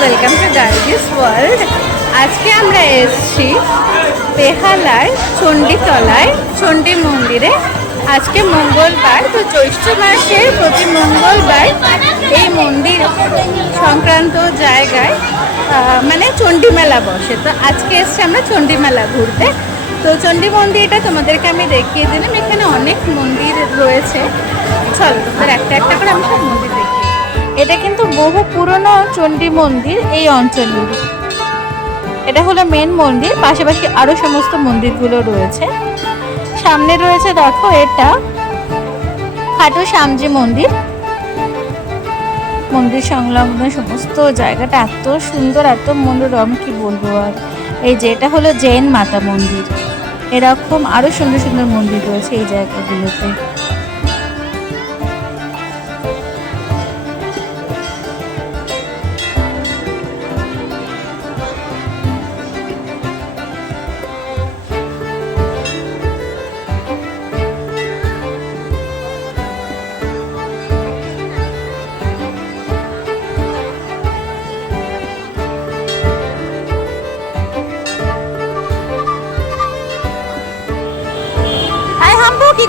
Welcome to Gargi's world আজকে আমরা এসেছি বেহালার চণ্ডীতলায়, চণ্ডী মন্দিরে। আজকে মঙ্গলবার, তো জ্যৈষ্ঠ মাসের প্রতি মঙ্গলবার এই মন্দির সংক্রান্ত জায়গায় মানে চণ্ডী মেলা বসে। তো আজকে এসছি আমরা চণ্ডী মেলা ঘুরতে। তো চণ্ডী মন্দিরটা তোমাদেরকে আমি দেখিয়ে দিলাম। এখানে অনেক মন্দির রয়েছে। চলো তোমাদের একটা একটা করে আমি মন্দির দেখি এটা কিন্তু বহু পুরনো চণ্ডী মন্দির এই অঞ্চলের। এটা হলো মেন মন্দির, পাশাপাশি আরও সমস্ত মন্দিরগুলো রয়েছে। সামনে রয়েছে দেখো এটা খাটু শ্যামজি মন্দির। মন্দির সংলগ্ন সমস্ত জায়গাটা এত সুন্দর, এত মনোরম, কি বলব আর। এই যে এটা হলো জৈন মাতা মন্দির। এরকম আরও সুন্দর সুন্দর মন্দির রয়েছে এই জায়গাগুলোতে।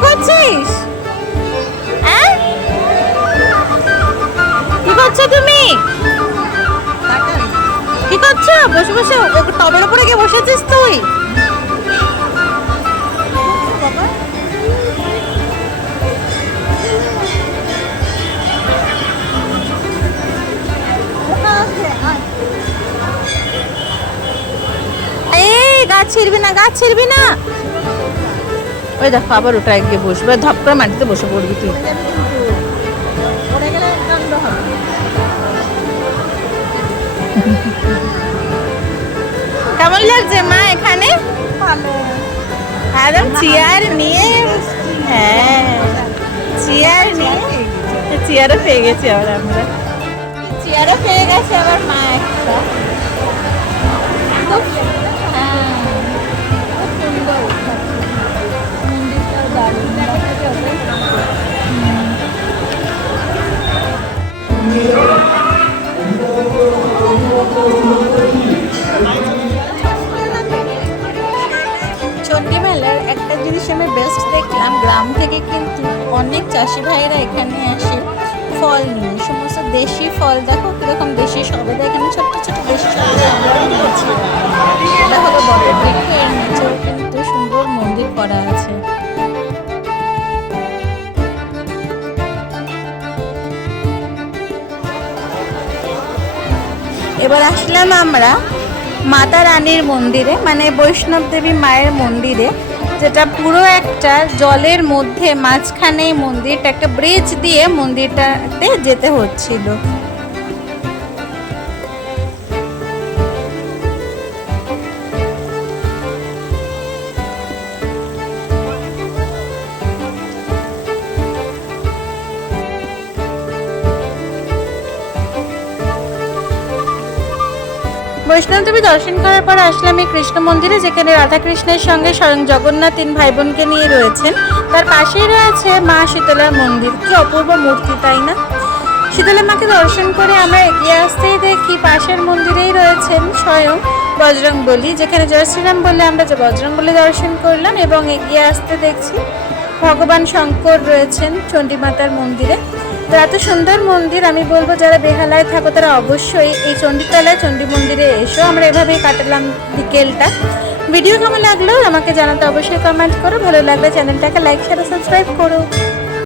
করছিস? হ্যাঁ? কি করছ তুমি? কি করছ? বসে বসে টবের উপরে গিয়ে বসেছিস তুই? এই, গাছ ছিড়বি না, গাছ ছিড়বি না। ওই দেখো আবার ওটা গিয়ে বসবে। ধপ করে মাটিতে বসে পড়বি তুই। কেমন লাগছে মা এখানে? একদম চেয়ার নিয়ে। হ্যাঁ। চেয়ার নিয়ে। চেয়ারও পেয়ে গেছি আবার আমরা। চেয়ারও পেয়ে গেছে আবার মা একটা। বেস্ট দেখলাম, গ্রাম থেকে কিন্তু অনেক চাষি ভাইরা এখানে আসে ফল নিয়ে। সমস্ত দেশি ফল, দেখো কীরকম দেশি সবেদা এখানে ছোট্ট ছোট দেশি বড় এর নিচেও কিন্তু সুন্দর মন্দির করা আছে। এবার আসলাম আমরা মাতা রানীর মন্দিরে মানে বৈষ্ণব দেবী মায়ের মন্দিরে। যেটা পুরো একটা জলের মধ্যে মাঝখানে মন্দিরটা একটা ব্রিজ দিয়ে মন্দিরটাতে যেতে হচ্ছিল। বৈষ্ণব দেবী দর্শন করার পর আসলাম এই কৃষ্ণ মন্দিরে, যেখানে রাধা কৃষ্ণের সঙ্গে স্বয়ং জগন্নাথ তিন ভাই বোনকে নিয়ে রয়েছেন। তার পাশেই রয়েছে মা শীতলার মন্দির। কি অপূর্ব মূর্তি, তাই না? শীতলা মাকে দর্শন করে আমরা এগিয়ে আসতেই দেখি পাশের মন্দিরেই রয়েছেন স্বয়ং বজরং বলি যেখানে জয় শ্রীরাম বলে আমরা যে বজরং বলি দর্শন করলাম এবং এগিয়ে আসতে দেখছি ভগবান শঙ্কর রয়েছেন চণ্ডীমাতার মন্দিরে। তো এত সুন্দর মন্দির, আমি বলব যারা বেহালায় থাকো তারা অবশ্যই এই চণ্ডীতলায়, চণ্ডী মন্দিরে এসো। আমরা এভাবেই কাটালাম বিকেলটা। ভিডিও কেমন লাগল? আমাকে জানাতে অবশ্যই কমেন্ট করো। ভালো লাগলে চ্যানেলটাকে লাইক শেয়ার সাবস্ক্রাইব করো।